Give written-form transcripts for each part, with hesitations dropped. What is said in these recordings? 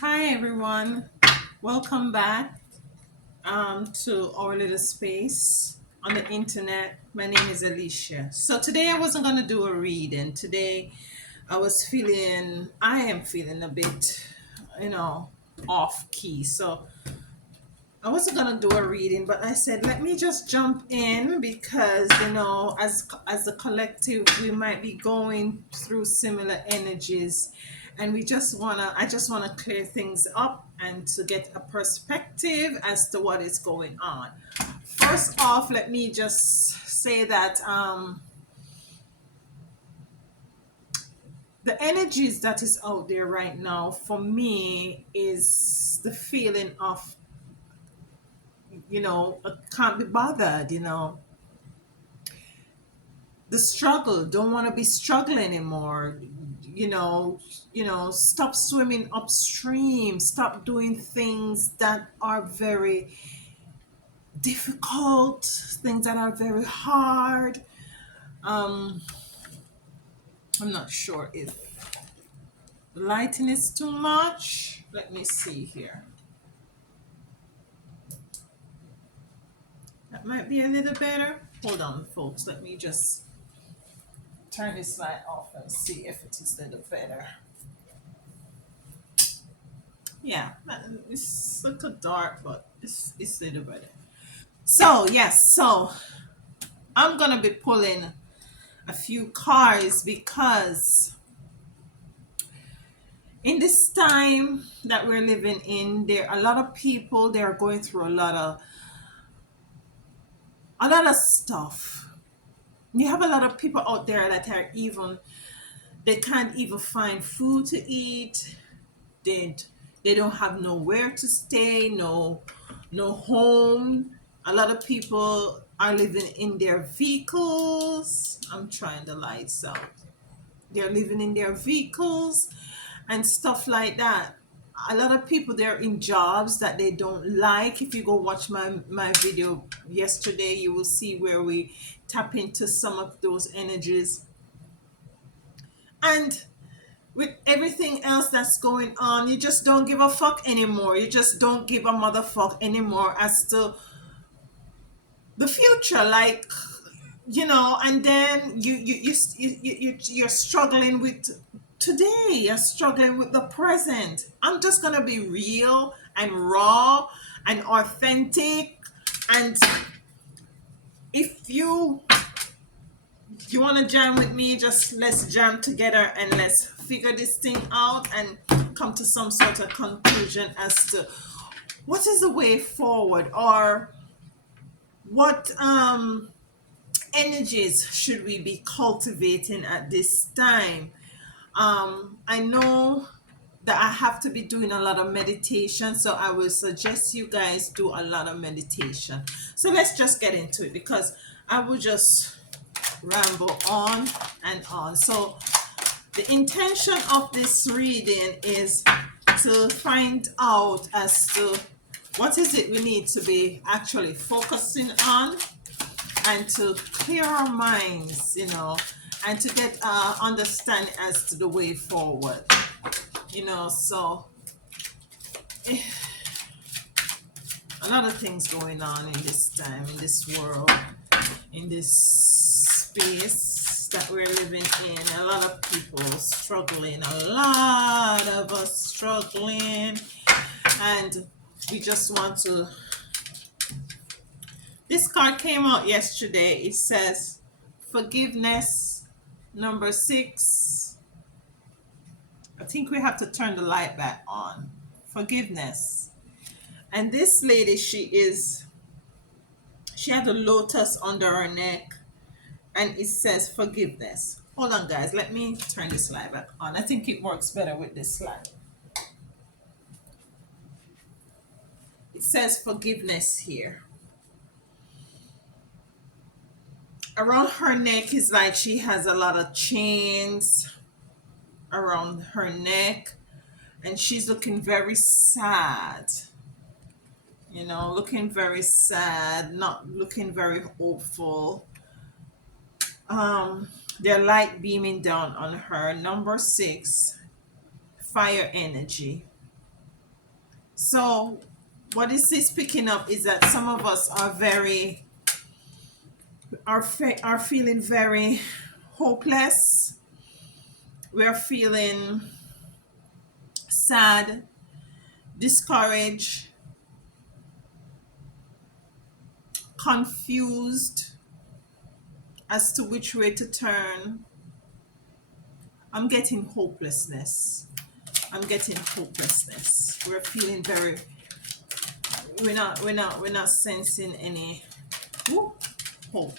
Hi everyone, welcome back to our little space on the internet. My name is Alicia. So today I wasn't gonna do a reading. Today I am feeling a bit, you know, off key. So I wasn't gonna do a reading, but I said let me just jump in because as a collective, we might be going through similar energies, and I just wanna clear things up and to get a perspective as to what is going on. First off, let me just say that the energies that is out there right now for me is the feeling of can't be bothered, the struggle, don't want to be struggling anymore, you know stop swimming upstream, stop doing things that are very difficult, things that are very hard. um I'm not sure if lighting is too much. Let me see here. That might be a little better. Hold on folks, let me just turn this light off and see if it is a little better. Yeah, it's a little dark, but it's a little better. So yes, so I'm gonna be pulling a few cards because in this time that we're living in, there are a lot of people. They are going through a lot of stuff. You have a lot of people out there that are even they can't even find food to eat. They they don't have nowhere to stay, no home. A lot of people are living in their vehicles. I'm trying the lights out. They're living in their vehicles and stuff like that. A lot of people, they're in jobs that they don't like. If you go watch my video yesterday, you will see where we tap into some of those energies. And with everything else that's going on, you just don't give a fuck anymore. You just don't give a motherfuck anymore as to the future. Like, and then you're struggling with today. You're struggling with the present. I'm just gonna be real and raw and authentic. And if you want to jam with me, just let's jam together and let's figure this thing out and come to some sort of conclusion as to what is the way forward, or what energies should we be cultivating at this time. I know that I have to be doing a lot of meditation, so I will suggest you guys do a lot of meditation. So let's just get into it because I will just ramble on and on. So the intention of this reading is to find out as to what is it we need to be actually focusing on, and to clear our minds, and to get understanding as to the way forward. So a lot of things going on in this time, in this world, in this space that we're living in. A lot of people struggling, a lot of us struggling, and we just want to. This card came out yesterday. It says forgiveness, number 6. I think we have to turn the light back on. Forgiveness. And this lady, she had a lotus under her neck, and it says forgiveness. Hold on, guys. Let me turn this light back on. I think it works better with this light. It says forgiveness here. Around her neck is like she has a lot of chains around her neck, and she's looking very sad. Looking very sad, not looking very hopeful. Their light beaming down on her. Number 6, fire energy. So what this is picking up is that some of us are very are feeling very hopeless. We're feeling sad, discouraged, confused as to which way to turn. I'm getting hopelessness. I'm getting hopelessness. We're feeling very, we're not sensing any woo, hope.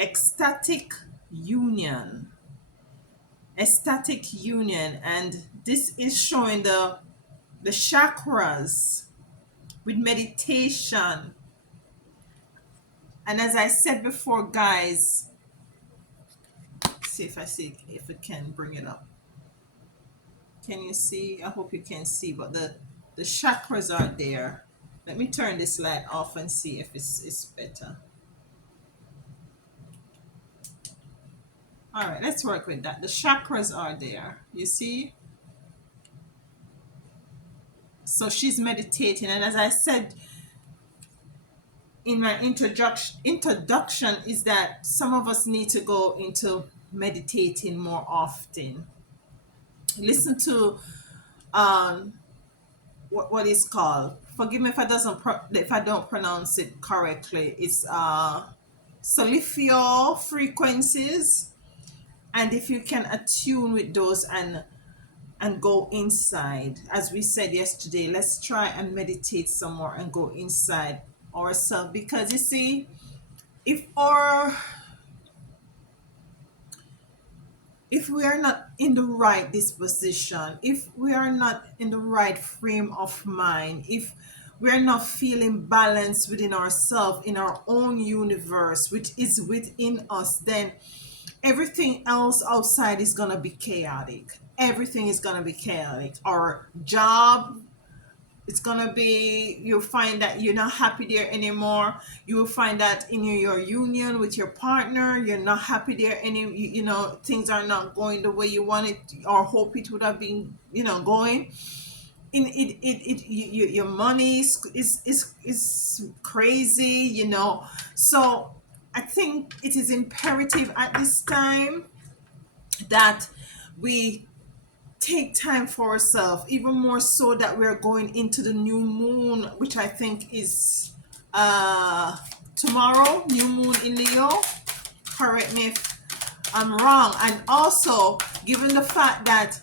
Ecstatic union. Ecstatic union. And this is showing the chakras with meditation. And as I said before, guys, see if it can bring it up. Can you see? I hope you can see, but the chakras are there. Let me turn this light off and see if it's better. All right, let's work with that. The chakras are there. You see? So she's meditating, and as I said in my introduction is that some of us need to go into meditating more often. Listen to um what is called, forgive me if if I don't pronounce it correctly, it's solifio frequencies. And if you can attune with those and go inside, as we said yesterday, let's try and meditate some more and go inside ourselves, because you see, if our if we are not in the right disposition, if we are not in the right frame of mind, if we are not feeling balanced within ourselves, in our own universe, which is within us, then everything else outside is going to be chaotic. Everything is going to be chaotic. Our job, it's gonna be, you'll find that you're not happy there anymore. You will find that in your union with your partner, you're not happy there any, you know, things are not going the way you want it or hope it would have been, you know, going. In your money is crazy, you know. So I think it is imperative at this time that we take time for ourselves, even more so that we're going into the new moon, which I think is uh tomorrow, new moon in Leo. Correct me if I'm wrong. And also, given the fact that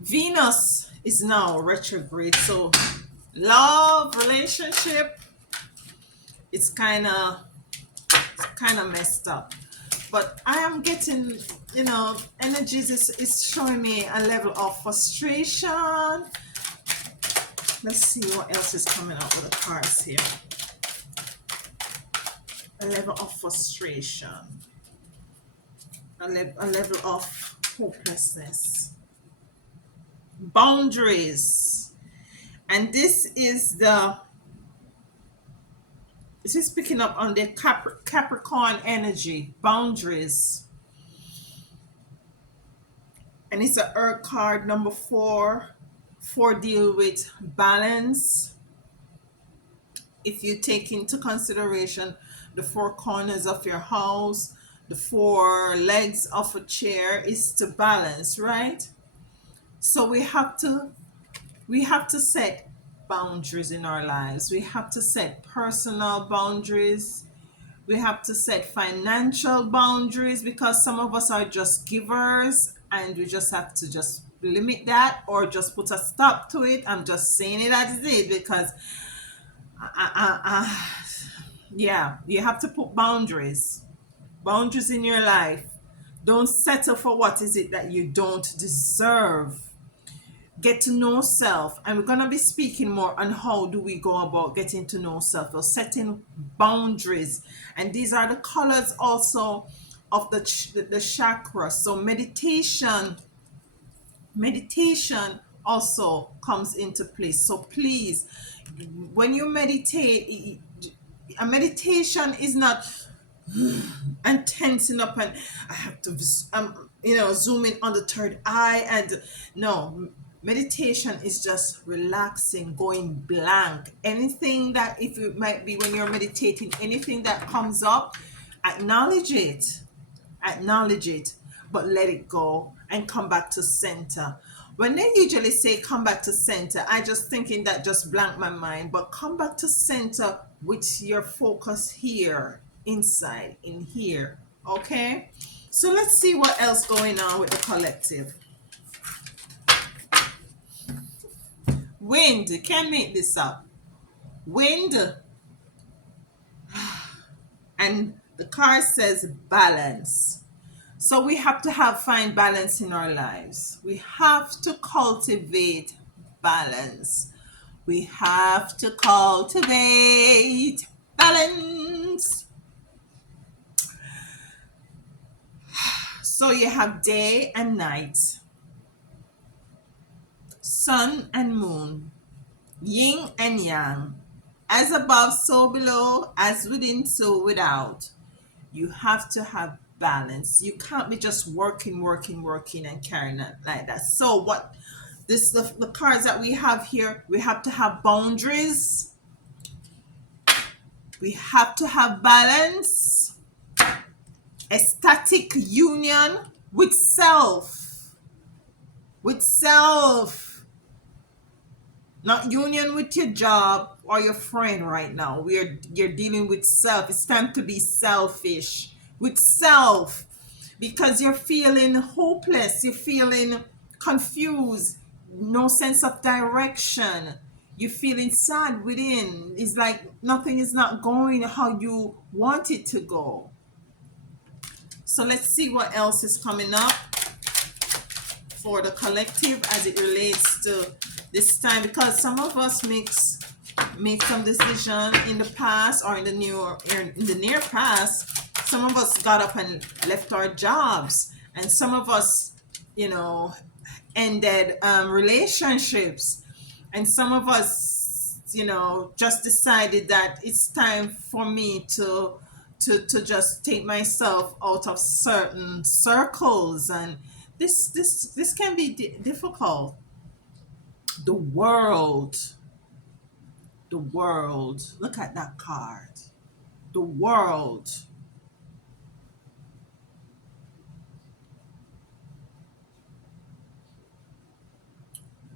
Venus is now retrograde, so love, relationship, it's kind of messed up. But I am getting, you know, energies is showing me a level of frustration. Let's see what else is coming out with the cards here. A level of frustration, a level of hopelessness, boundaries. And this is picking up on the Capricorn energy, boundaries. And it's a Earth card, number 4. 4 deal with balance. If you take into consideration the 4 corners of your house, the 4 legs of a chair is to balance, right? So we have to set boundaries in our lives. We have to set personal boundaries. We have to set financial boundaries, because some of us are just givers and we just have to just limit that or just put a stop to it. I'm just saying it as it is, because yeah, you have to put boundaries in your life. Don't settle for what is it that you don't deserve. Get to know self, and we're going to be speaking more on how do we go about getting to know self or setting boundaries. And these are the colors also of the chakra. So meditation also comes into place. So please, when you meditate, a meditation is not and tensing up, and I have to zoom in on the third eye. And no, meditation is just relaxing, going blank. Anything that, if it might be when you're meditating, anything that comes up, acknowledge it, acknowledge it, but let it go and come back to center. When they usually say come back to center, I just thinking that just blank my mind, but come back to center with your focus here, inside, in here. Okay? So let's see what else going on with the collective. Wind, can't make this up. Wind, and the card says balance. So we have to find balance in our lives. We have to cultivate balance. We have to cultivate balance. So you have day and night, sun and moon, yin and yang, as above, so below, as within, so without. You have to have balance. You can't be just working, working, working, and carrying it like that. So what the cards that we have here, we have to have boundaries. We have to have balance, ecstatic union with self, with self, not union with your job or your friend right now. You're dealing with self. It's time to be selfish with self, because you're feeling hopeless, you're feeling confused, no sense of direction. You're feeling sad within. It's like nothing is not going how you want it to go. So let's see what else is coming up for the collective as it relates to this time, because some of us make some decision in the past or in the near past. Some of us got up and left our jobs, and some of us, ended relationships, and some of us, just decided that it's time for me to just take myself out of certain circles, and this can be difficult. The world, the world. Look at that card. The world.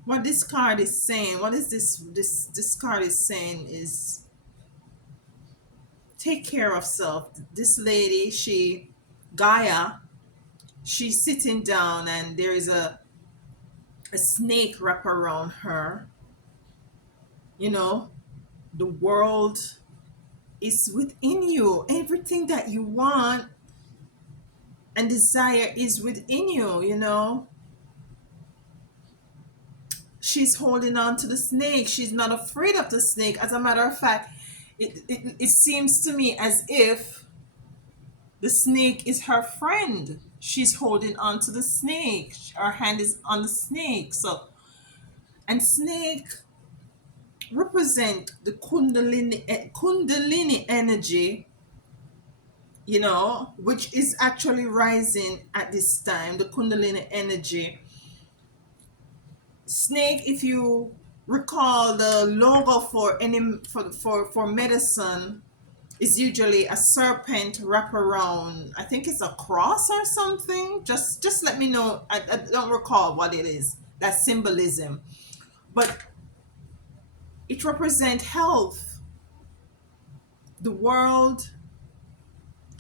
What this card is saying, what is this card is saying is take care of self. This lady, Gaia, she's sitting down, and there is a snake wrap around her. You know, the world is within you. Everything that you want and desire is within you. She's holding on to the snake. She's not afraid of the snake. As a matter of fact, it seems to me as if the snake is her friend. She's holding on to the snake. Her hand is on the snake. So, and snake represent the kundalini energy, which is actually rising at this time. The kundalini energy. Snake, if you recall the logo for any for medicine, is usually a serpent wrap around. I think it's a cross or something. Just let me know. I don't recall what it is. That symbolism, but it represents health, the world.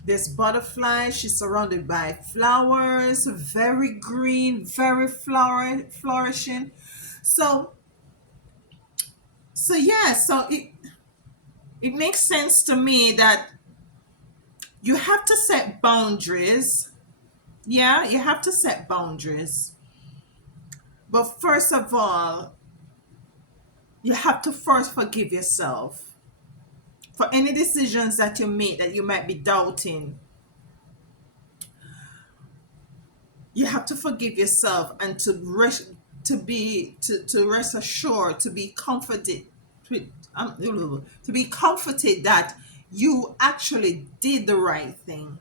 There's butterflies. She's surrounded by flowers, very green, very flourishing. So yeah, so it makes sense to me that you have to set boundaries. Yeah, you have to set boundaries. But first of all, you have to first forgive yourself for any decisions that you make that you might be doubting. You have to forgive yourself, and to rest assured, to be comforted, to be comforted that you actually did the right thing.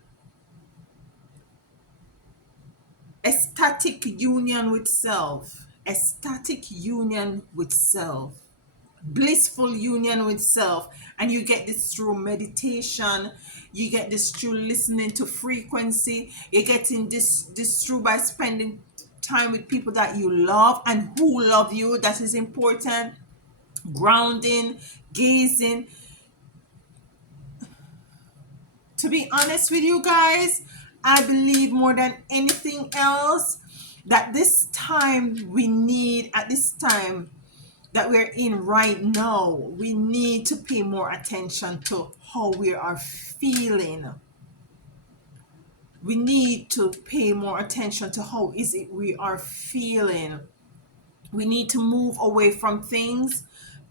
Ecstatic union with self. Ecstatic union with self. Blissful union with self. And you get this through meditation. You get this through listening to frequency. You're getting this through by spending time with people that you love and who love you. That is important. Grounding, gazing. To be honest with you guys, I believe more than anything else that this time we need, at this time that we're in right now, we need to pay more attention to how we are feeling. We need to pay more attention to how is it we are feeling. We need to move away from things,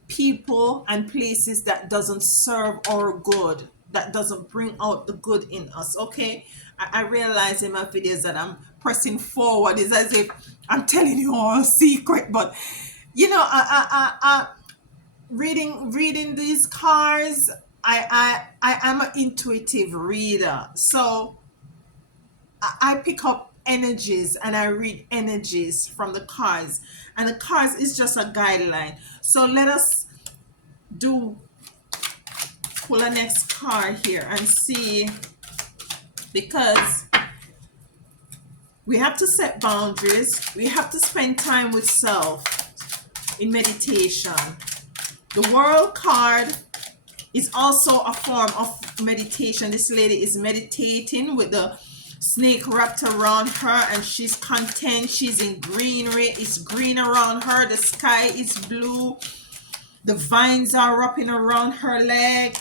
people and places that doesn't serve our good, that doesn't bring out the good in us. Okay, I realize in my videos that I'm pressing forward. It's as if I'm telling you all a secret, but you know, reading these cards, I am an intuitive reader, so I pick up energies and I read energies from the cards, and the cards is just a guideline. So let us do pull a next card here and see, because we have to set boundaries, we have to spend time with self in meditation. The world card is also a form of meditation. This lady is meditating with the snake wrapped around her, and she's content. She's in greenery. It's green around her. The sky is blue. The vines are wrapping around her leg.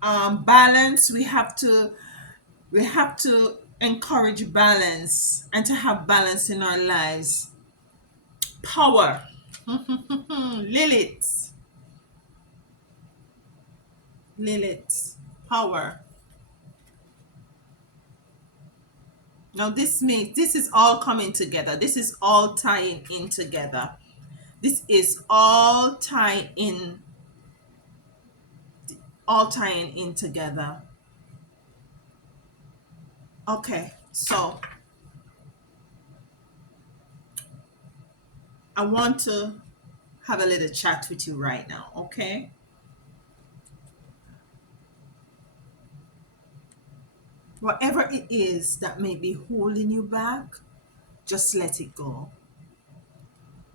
Balance. We have to encourage balance and to have balance in our lives. Power. Lilith. Lilith. Power. Now this is all coming together. This is all tying in together. This is all tying in together. Okay, so I want to have a little chat with you right now, okay? Whatever it is that may be holding you back, just let it go.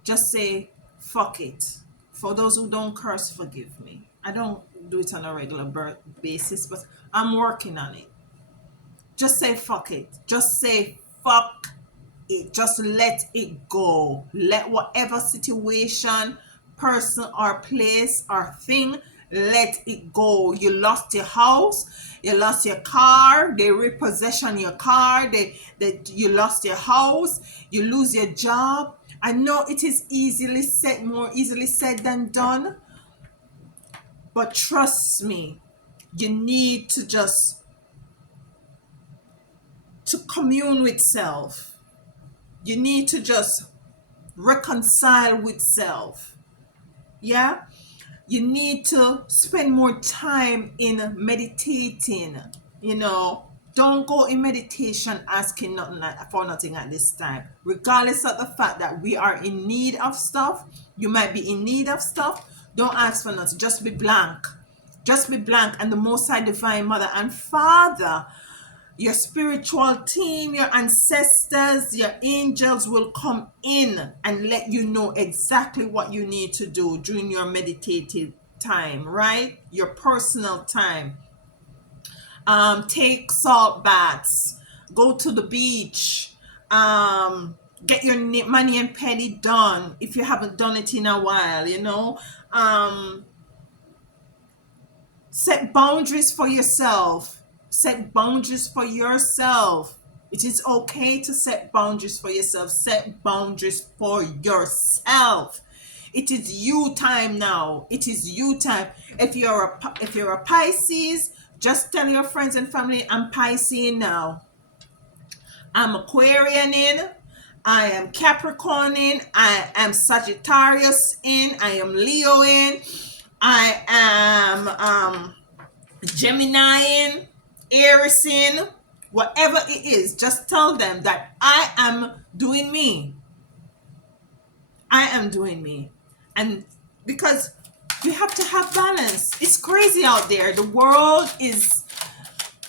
Just say, fuck it. For those who don't curse, forgive me. I don't do it on a regular basis, but I'm working on it. Just say, fuck it. Just say, fuck it. Just let it go. Let whatever situation, person, or place, or thing, let it go. You lost your house, you lost your car, they repossession your car, you lost your house, you lose your job. I know it is more easily said than done, but trust me, you need to just to commune with self. You need to just reconcile with self. Yeah? You need to spend more time in meditating. You know, don't go in meditation asking for nothing at this time. Regardless of the fact that we are in need of stuff, you might be in need of stuff. Don't ask for nothing. Just be blank. Just be blank. And the Most High Divine Mother and Father, your spiritual team, your ancestors, your angels will come in and let you know exactly what you need to do during your meditative time, right? Your personal time. Take salt baths, go to the beach, get your money and penny done if you haven't done it in a while, you know. Set boundaries for yourself. Set boundaries for yourself. It is okay to set boundaries for yourself. Set boundaries for yourself. It is you time now. It is you time. If you're a Pisces, just tell your friends and family, I'm Piscean now. I'm Aquarian in. I am Capricorn in. I am Sagittarius in. I am Leo in. I am Gemini, Aries, whatever it is, just tell them that I am doing me. I am doing me. And because we have to have balance. It's crazy out there. The world is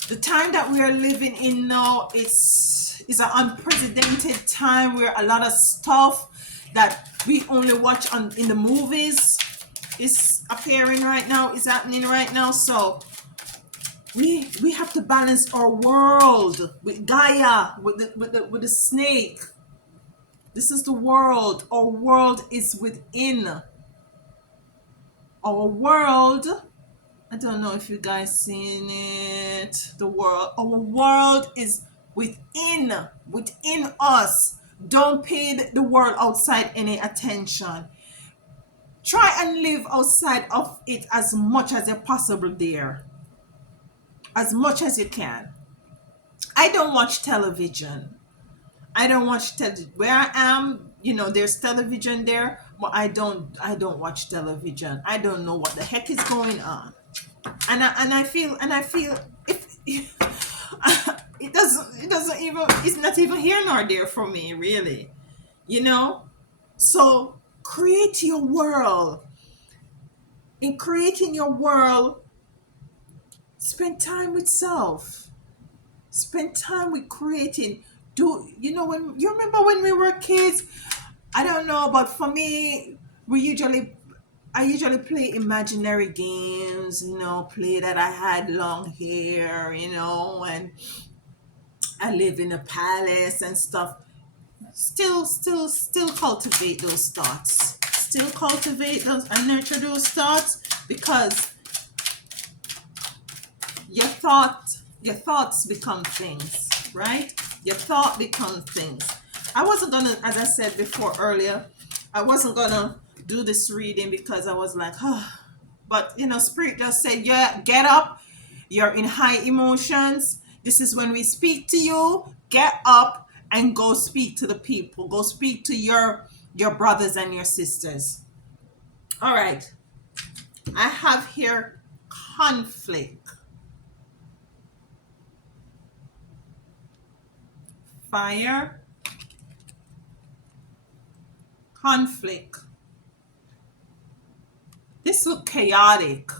the time that we are living in now. It's an unprecedented time where a lot of stuff that we only watch on in the movies is appearing right now, is happening right now. So we have to balance our world with Gaia, with the snake. This is the world. Our world is within. Our world, I don't know if you guys seen it. The world, our world is within us. Don't pay the world outside any attention. Try and live outside of it as much as you possible there, as much as you can. I don't watch television. I don't watch television. Where I am, there's television there, but I don't watch television. I don't know what the heck is going on. And I feel if it's not even here nor there for me, really. You know? So create your world. In creating your world, spend time with self. Spend time with creating. When you remember when we were kids, I don't know, but for me, I usually play imaginary games, play that I had long hair, and I live in a palace and stuff. Still cultivate those thoughts. Still cultivate those and nurture those thoughts, because your thoughts become things, right? Your thought becomes things. I wasn't gonna, as I said before earlier, I wasn't gonna do this reading because I was like, but Spirit just said, yeah, get up. You're in high emotions. This is when we speak to you. Get up and go speak to the people. Go speak to your brothers and your sisters. All right. I have here conflict, fire, conflict. This look chaotic,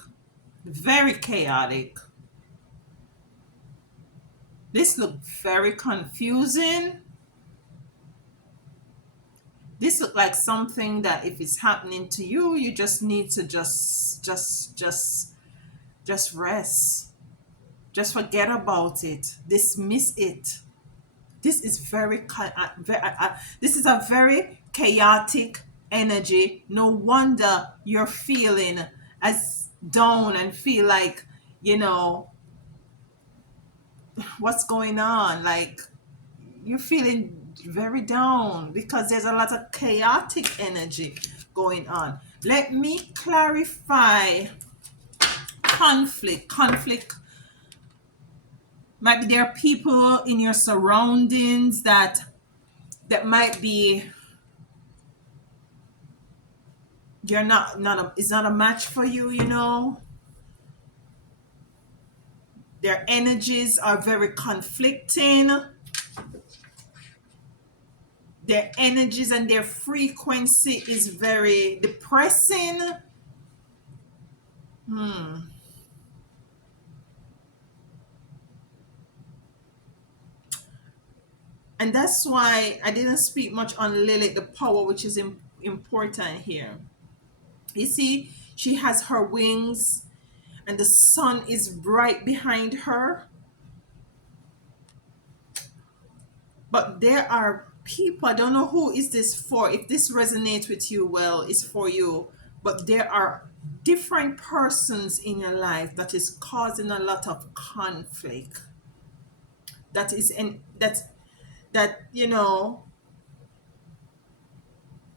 very chaotic. This look very confusing. This look like something that if it's happening to you, you just need to just rest. Just forget about it. Dismiss it. This is this is a very chaotic energy. No wonder you're feeling as down and feel like, you know, what's going on? Like you're feeling very down because there's a lot of chaotic energy going on. Let me clarify conflict. Conflict might be there are people in your surroundings that might be you're it's not a match for you, their energies are very conflicting. Their energies and their frequency is very depressing. And that's why I didn't speak much on Lilith, the power, which is important here. You see, she has her wings and the sun is right behind her. But there are people, I don't know who is this for. If this resonates with you, well, it's for you. But there are different persons in your life that is causing a lot of conflict. That is in that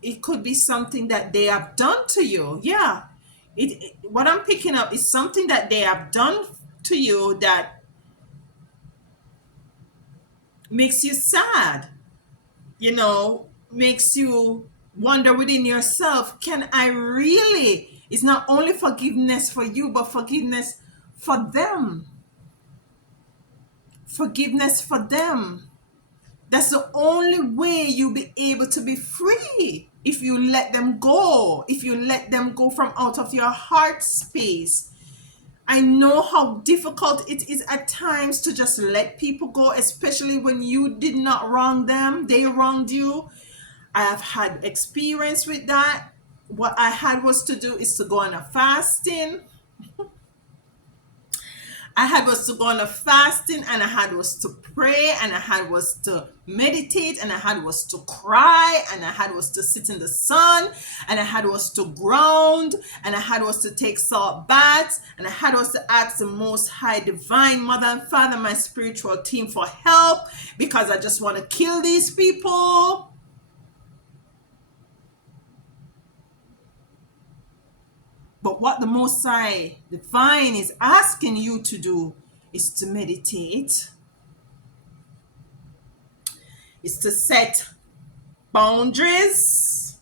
it could be something that they have done to you. Yeah. What I'm picking up is something that they have done to you that makes you sad, makes you wonder within yourself, can I really? It's not only forgiveness for you, but forgiveness for them, forgiveness for them. That's the only way you'll be able to be free. If you let them go, if you let them go from out of your heart space. I know how difficult it is at times to just let people go, especially when you did not wrong them, they wronged you. I have had experience with that. What I had was to do is to go on a fasting. I had was to go on a fasting, and I had was to pray, and I had was to meditate, and I had was to cry, and I had was to sit in the sun, and I had was to ground, and I had was to take salt baths, and I had was to ask the Most High Divine Mother and Father, my spiritual team, for help, because I just want to kill these people. But what the Most High Divine is asking you to do is to meditate, is to set boundaries,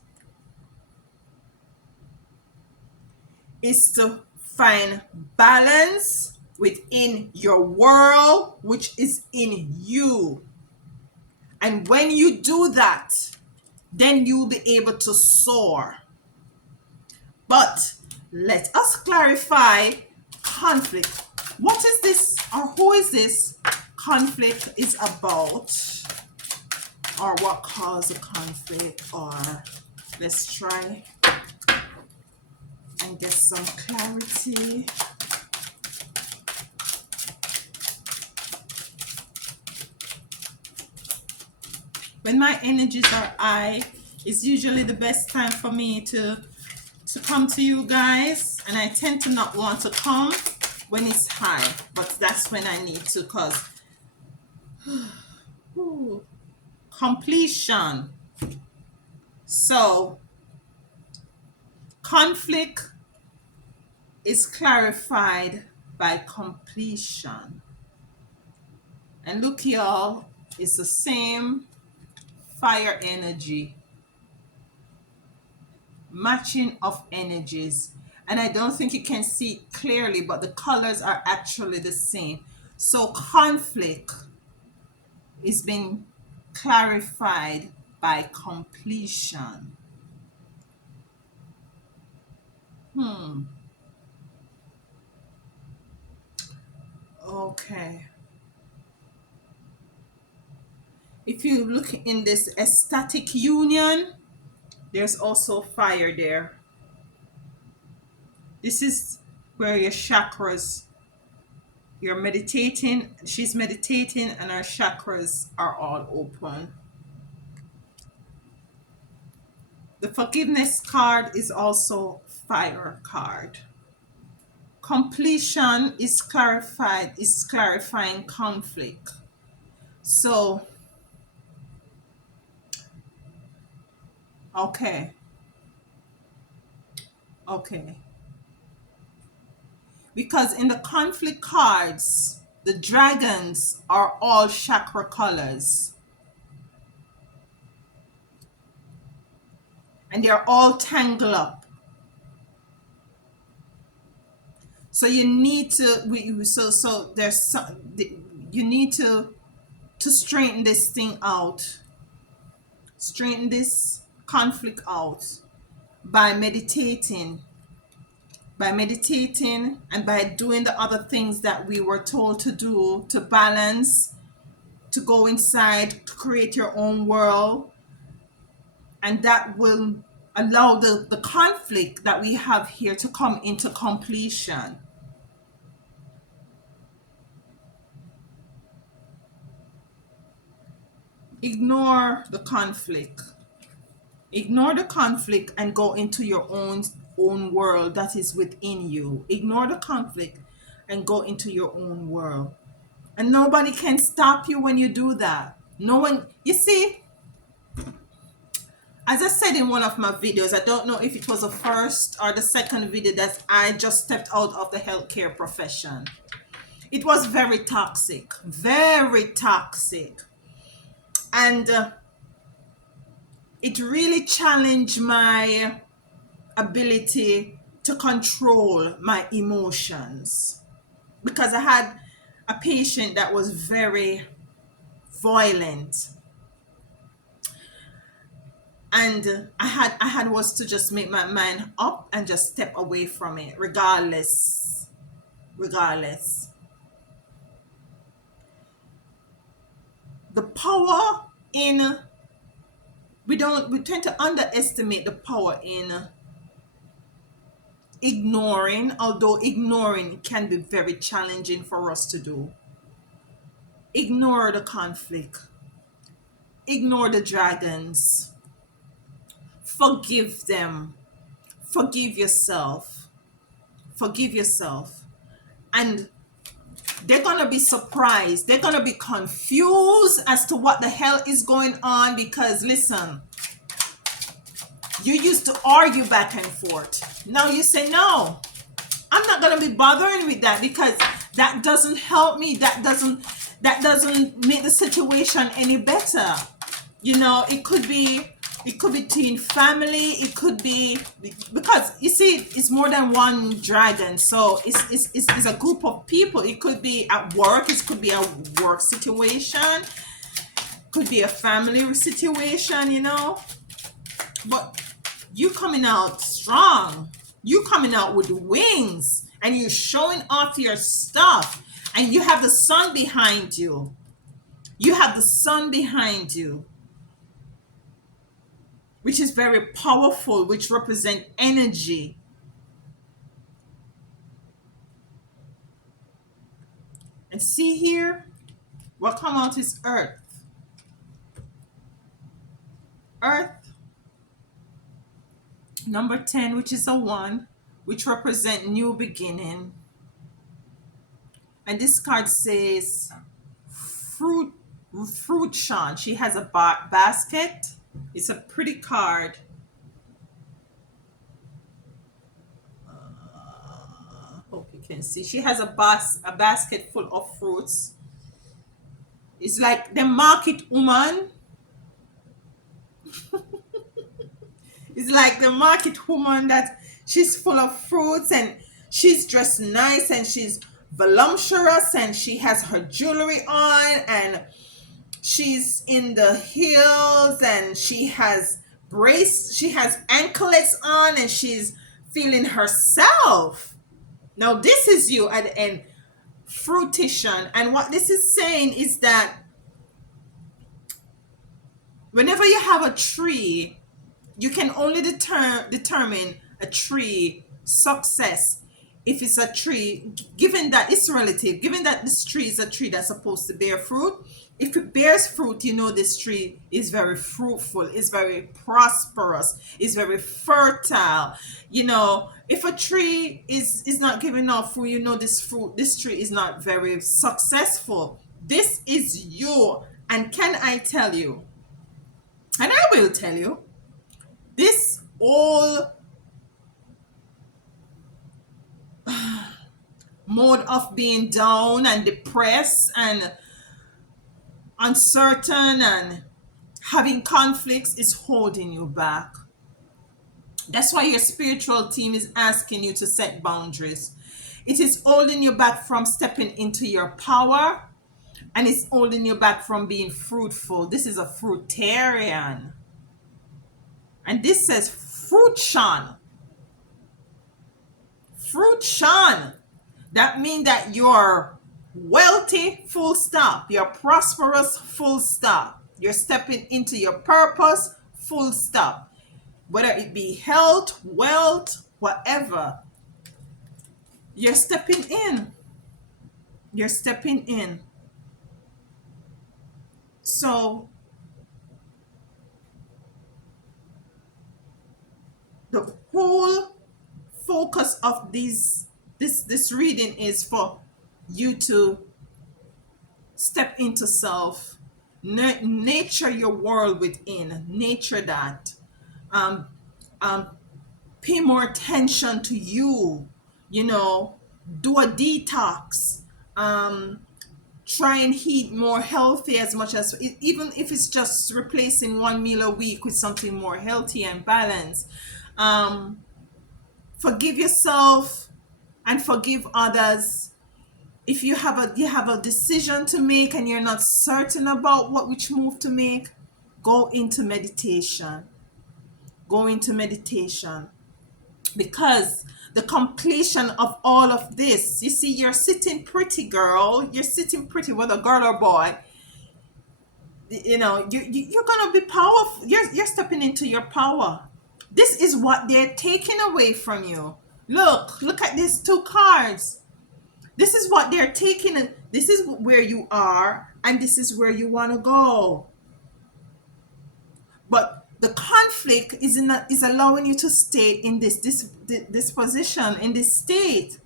is to find balance within your world, which is in you. And when you do that, then you'll be able to soar. But let us clarify conflict. What is this, or who is this conflict is about, or what caused the conflict, or let's try and get some clarity. When my energies are high, it's usually the best time for me to come to you guys, and I tend to not want to come when it's high, but that's when I need to, cause completion. So conflict is clarified by completion. And look, y'all, it's the same fire energy, matching of energies, and I don't think you can see it clearly, but the colors are actually the same. So conflict is being clarified by completion. Okay, if you look in this ecstatic union, there's also fire there. This is where your chakras, you're meditating, she's meditating, and her chakras are all open. The forgiveness card is also fire card. Completion is clarifying conflict. So, okay. Because in the conflict cards, the dragons are all chakra colors. And they're all tangled up. So you need to you need to straighten this thing out. Straighten this conflict out by meditating. And by doing the other things that we were told to do, to balance, to go inside, to create your own world. And that will allow the conflict that we have here to come into completion. Ignore the conflict. Ignore the conflict and go into your own world that is within you. Ignore the conflict and go into your own world. And nobody can stop you when you do that. No one, you see, as I said in one of my videos, I don't know if it was the first or the second video, that I just stepped out of the healthcare profession. It was very toxic, very toxic. And it really challenged my ability to control my emotions. because I had a patient that was very violent, and I had was to just make my mind up and just step away from it, regardless. The power in we tend to underestimate the power in ignoring, although ignoring can be very challenging for us to do. Ignore the conflict, ignore the dragons, forgive them, forgive yourself, forgive yourself. And they're gonna be surprised, they're gonna be confused as to what the hell is going on, because listen, you used to argue back and forth. Now you say, no, I'm not gonna be bothering with that, because that doesn't help me. That doesn't make the situation any better. It could be between family. It could be, because you see, it's more than one dragon. So it's a group of people. It could be at work. It could be a work situation. Could be a family situation. But you coming out strong. You coming out with wings, and you're showing off your stuff, and you have the sun behind you. You have the sun behind you, which is very powerful, which represent energy. And see here, what come out is earth. Earth, number 10, which is a 1, which represent new beginning. And this card says fruit Sean. She has a basket. It's a pretty card. Hope you can see. She has a basket full of fruits. It's like the market woman. It's like the market woman that she's full of fruits, and she's dressed nice, and she's voluptuous, and she has her jewelry on, and she's in the heels, and she has anklets on, and she's feeling herself. Now this is you at the end, fruition. And what this is saying is that whenever you have a tree, you can only determine a tree success if it's a tree, given that it's relative, given that this tree is a tree that's supposed to bear fruit. If it bears fruit, this tree is very fruitful, is very prosperous, is very fertile. If a tree is not giving off fruit, this tree is not very successful. This is you. And can I tell you, and I will tell you, this all mode of being down and depressed and uncertain and having conflicts is holding you back. That's why your spiritual team is asking you to set boundaries. It is holding you back from stepping into your power, and it's holding you back from being fruitful. This is a fruitarian. And this says fruit Sean. Fruit Sean. That means that you're wealthy, full stop. You're prosperous, full stop. You're stepping into your purpose, full stop. Whether it be health, wealth, whatever. You're stepping in. You're stepping in. So the whole focus of this reading is for you to step into self, nature your world within, nature that. Pay more attention to you. Do a detox. Try and eat more healthy as much as, even if it's just replacing one meal a week with something more healthy and balanced. Forgive yourself and forgive others. If you have a decision to make and you're not certain about which move to make, go into meditation. Go into meditation. Because the completion of all of this, you see, you're sitting pretty, girl. You're sitting pretty, whether girl or boy. You know, you're gonna be powerful. You're stepping into your power. This is what they're taking away from you. Look at these two cards. This is what they're taking. This is where you are, and this is where you want to go. But the conflict is allowing you to stay in this position, in this state.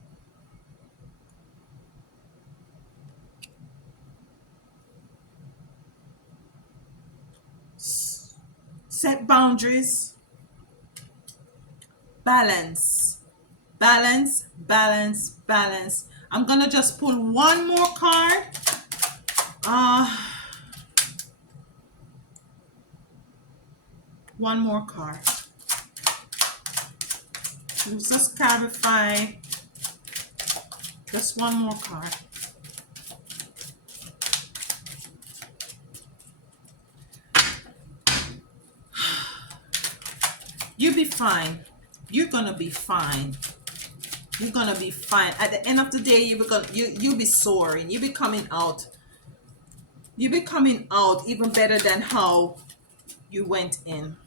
Set boundaries. Balance. Balance, balance, balance. I'm gonna just pull one more card. One more card. Let's just clarify. Just one more card. You'll be fine. You're gonna be fine. You're gonna be fine. At the end of the day, you'll be soaring. You'll be coming out. You'll be coming out even better than how you went in.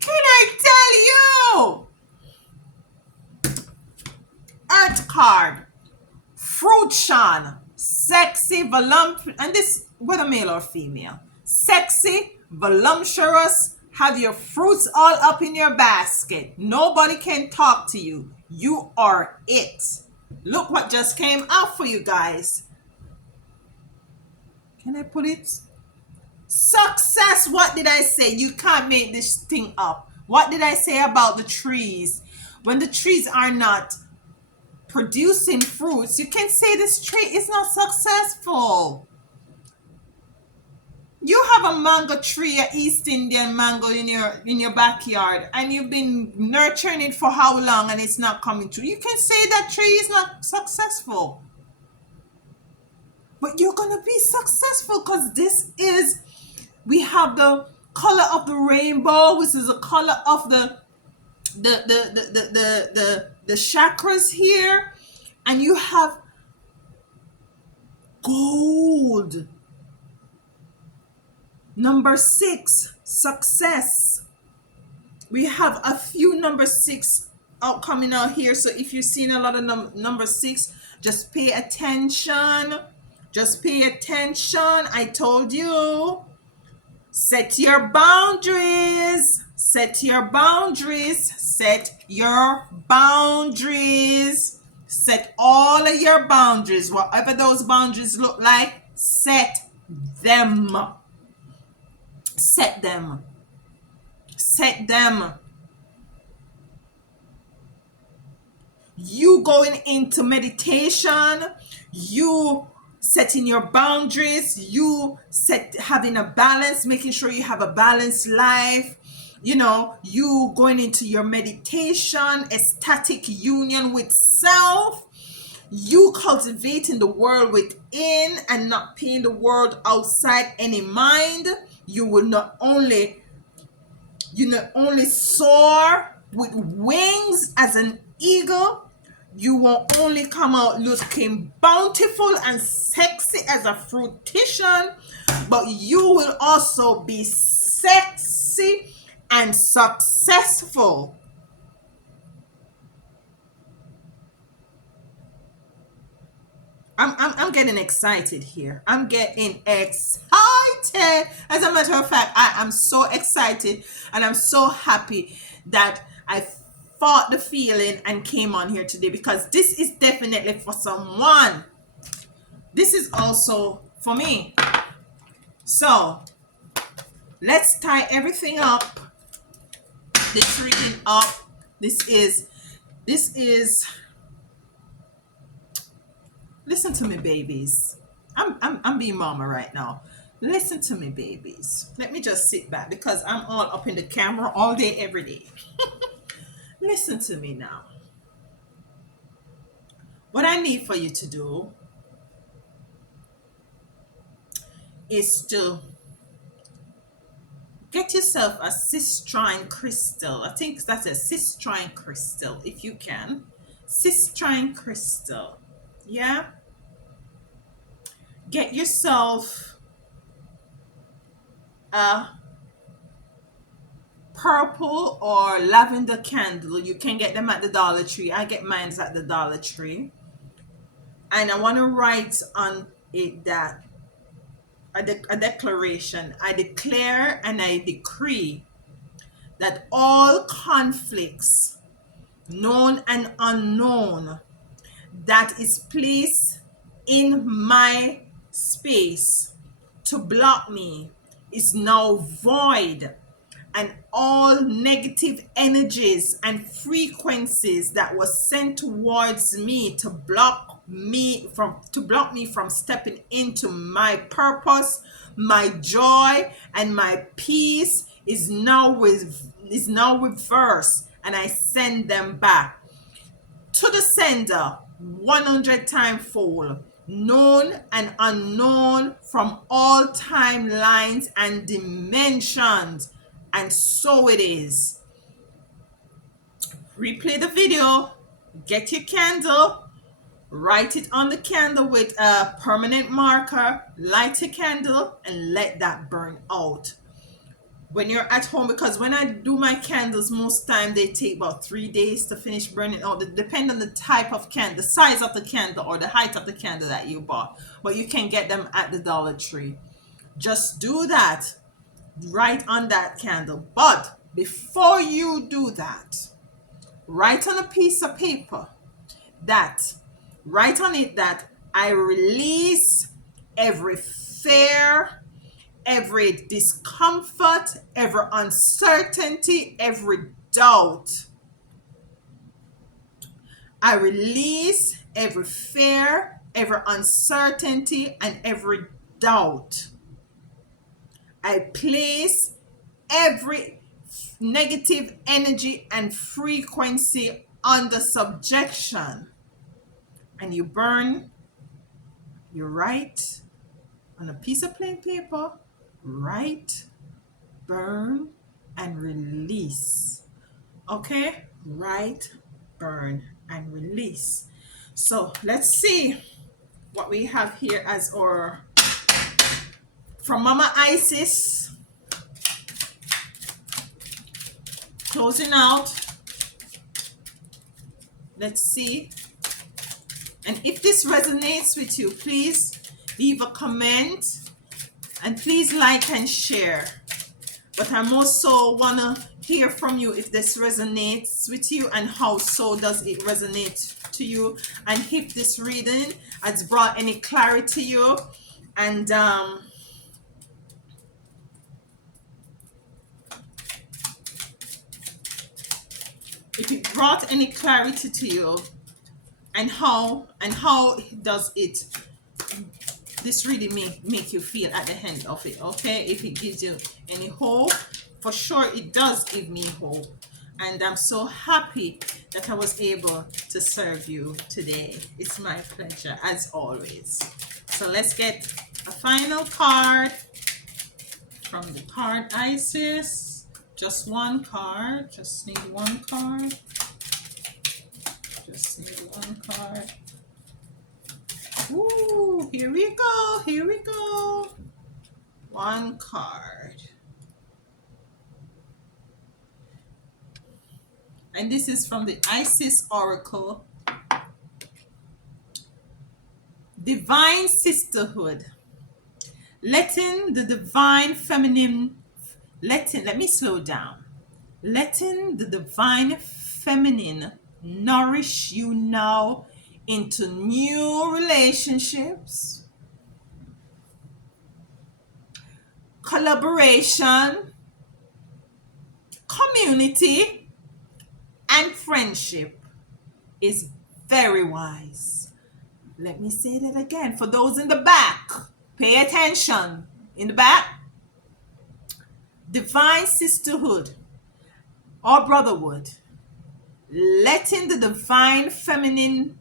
Can I tell you? Earth card. Fruit Shan. Sexy, voluptuous, and this, whether male or female. Sexy, voluptuous, have your fruits all up in your basket. Nobody can talk to you. You are it. Look what just came out for you guys. Can I put it? Success. What did I say? You can't make this thing up. What did I say about the trees? When the trees are not producing fruits, you can say this tree is not successful. You have a mango tree, an East Indian mango in your backyard, and you've been nurturing it for how long and it's not coming through. You can say that tree is not successful. But you're gonna be successful because we have the color of the rainbow, which is the color of the chakras here, and you have gold. Number 6, success. We have a few number 6 out coming out here. So if you're seeing a lot of number 6, just pay attention. Just pay attention. I told you. Set your boundaries. Set your boundaries. Set your boundaries. Set all of your boundaries. Whatever those boundaries look like, set them. Set them. Set them. You going into meditation, you setting your boundaries, you having a balance, making sure you have a balanced life. You know, you going into your meditation, ecstatic union with self, you cultivating the world within and not paying the world outside any mind. You will not only soar with wings as an eagle, you won't only come out looking bountiful and sexy as a fruition, but you will also be sexy and successful. I'm getting excited here. I'm getting excited. As a matter of fact, I am so excited and I'm so happy that I fought the feeling and came on here today, because this is definitely for someone. This is also for me. So let's tie everything up. This reading up. This is listen to me, babies. I'm being mama right now. Listen to me, babies. Let me just sit back because I'm all up in the camera all day, every day. Listen to me now. What I need for you to do is to get yourself a cistrine crystal. I think that's a cistrine crystal, if you can. Cistrine crystal. Yeah? Get yourself a purple or lavender candle. You can get them at the Dollar Tree. I get mine at the Dollar Tree. And I want to write on it that a declaration. I declare and I decree that all conflicts, known and unknown, that is placed in my space to block me is now void, and all negative energies and frequencies that was sent towards me to block me from stepping into my purpose, my joy and my peace is now reversed, and I send them back to the sender 100 times fold, known and unknown, from all timelines and dimensions. And so it is. Replay the video, get your candle, write it on the candle with a permanent marker, light your candle, and let that burn out. When you're at home, because when I do my candles, most time they take about 3 days to finish burning out. It depends on the type of candle, the size of the candle, or the height of the candle that you bought. But you can get them at the Dollar Tree. Just do that, write on that candle. But before you do that, write on a piece of paper that, write on it that I release every fear, every discomfort, every uncertainty, every doubt. I release every fear, every uncertainty, and every doubt. I place every negative energy and frequency under subjection. And you burn, you write on a piece of plain paper, write, burn, and release. Okay? Write, burn, and release. So let's see what we have here as our, from Mama Isis, closing out. Let's see. And if this resonates with you, please leave a comment and please like and share. But I also want to hear from you if this resonates with you, and how so does it resonate to you, and if this reading has brought any clarity to you, and if it brought any clarity to you, and how does it, this really make you feel at the end of it. Okay, if it gives you any hope, for sure it does give me hope, and I'm so happy that I was able to serve you today. It's my pleasure, as always. So let's get a final card from the card Isis. Just one card, just need one card. Just need one card. Ooh, here we go, here we go. One card. And this is from the Isis Oracle. Divine Sisterhood. Letting the divine feminine, let me slow down. Letting the divine feminine nourish you now into new relationships, collaboration, community, and friendship is very wise. Let me say that again for those in the back. Pay attention. In the back, divine sisterhood or brotherhood, letting the divine feminine,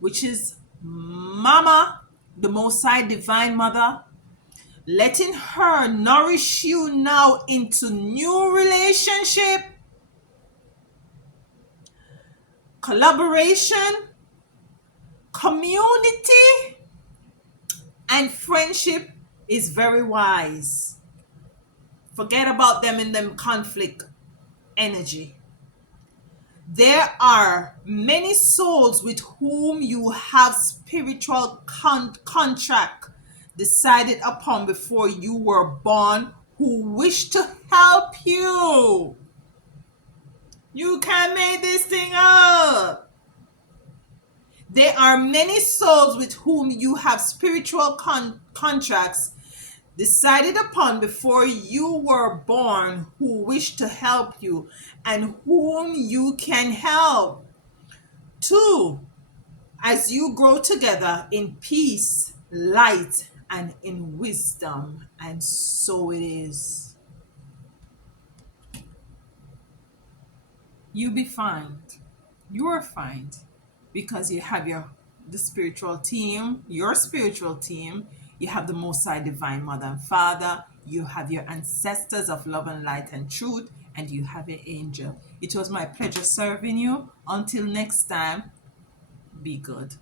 which is Mama, the Most High Divine Mother, letting her nourish you now into new relationship, collaboration, community, and friendship is very wise. Forget about them in them conflict energy. There are many souls with whom you have spiritual contract decided upon before you were born who wish to help you. You can't make this thing up. There are many souls with whom you have spiritual contracts decided upon before you were born who wish to help you and whom you can help. Two, as you grow together in peace, light, and in wisdom. And so it is. You be fine. You are fine because you have the spiritual team, your spiritual team. You have the Most High Divine Mother and Father. You have your ancestors of love and light and truth, and you have an angel. It was my pleasure serving you. Until next time, be good.